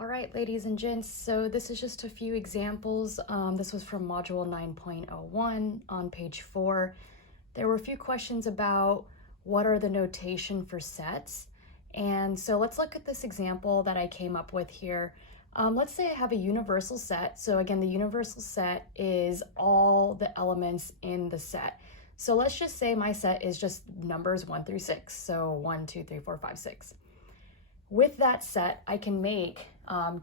All right, ladies and gents, so this is just a few examples. This was from module 9.01 on page 4. There were a few questions about what are the notation for sets. And so let's look at this example that I came up with here. Let's say I have a universal set. So again, the universal set is all the elements in the set. So let's just say my set is just numbers 1 through 6. So 1, 2, 3, 4, 5, 6. With that set, I can make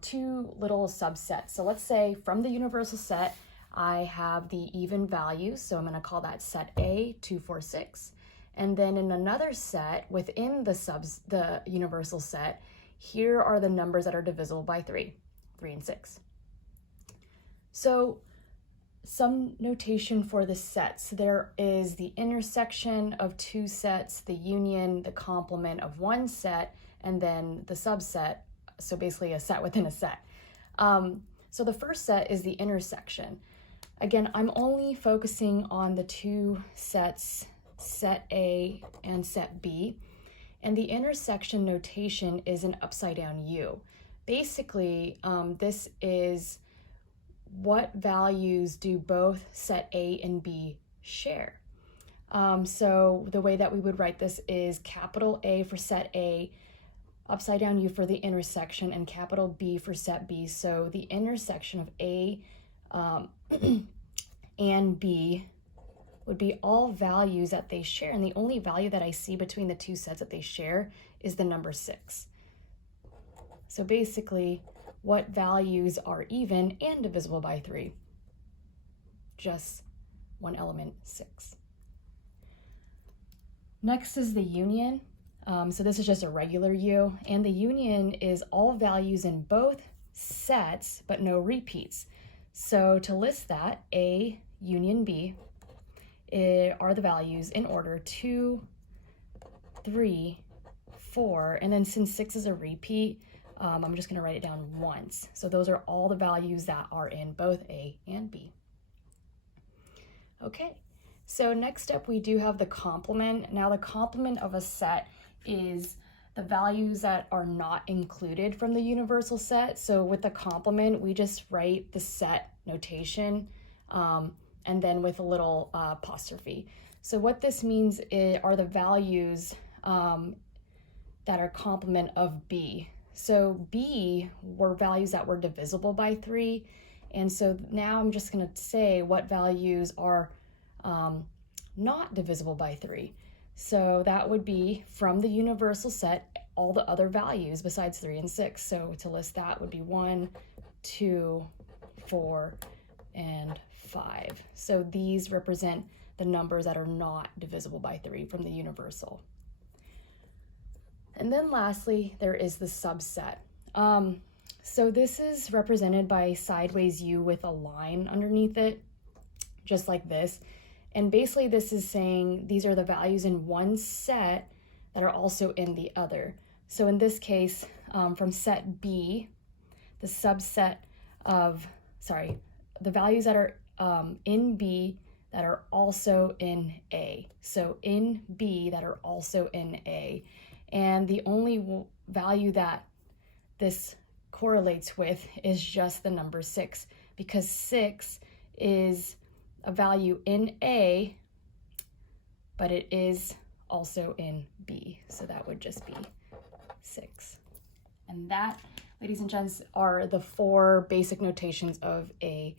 two little subsets. So let's say from the universal set, I have the even values. So I'm going to call that set A, 2, 4, 6. And then in another set within the universal set, here are the numbers that are divisible by 3 and 6. So some notation for the sets. There is the intersection of two sets, the union, the complement of one set, and then the subset, so basically a set within a set. So the first set is the intersection. Again, I'm only focusing on the two sets, set A and set B, and the intersection notation is an upside down U. Basically, this is what values do both set A and B share. So the way that we would write this is capital A for set A, upside down U for the intersection, and capital B for set B. So the intersection of A and B would be all values that they share, and the only value that I see between the two sets that they share is the number 6. So basically, what values are even and divisible by 3? Just one element, 6. Next is the union. So this is just a regular U, and the union is all values in both sets, but no repeats. So to list that, A union B are the values in order 2, 3, 4, and then since 6 is a repeat, I'm just going to write it down once. So those are all the values that are in both A and B. Okay, so next up we do have the complement. Now the complement of a set is the values that are not included from the universal set. So with the complement, we just write the set notation and then with a little apostrophe. So what this means are the values that are complement of B. So B were values that were divisible by 3. And so now I'm just going to say what values are not divisible by 3. So that would be from the universal set, all the other values besides 3 and 6. So to list that would be 1, 2, 4, and 5. So these represent the numbers that are not divisible by 3 from the universal. And then lastly, there is the subset. So this is represented by sideways U with a line underneath it, just like this. And basically this is saying these are the values in one set that are also in the other. So in this case, from set B, the subset of, the values that are in B that are also in A. So in B that are also in A. And the only value that this correlates with is just the number 6, because 6 is a value in A, but it is also in B. So that would just be 6. And that, ladies and gents, are the 4 basic notations of a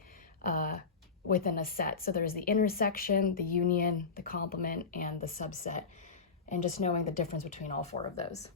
within a set. So there's the intersection, the union, the complement, and the subset, and just knowing the difference between all 4 of those.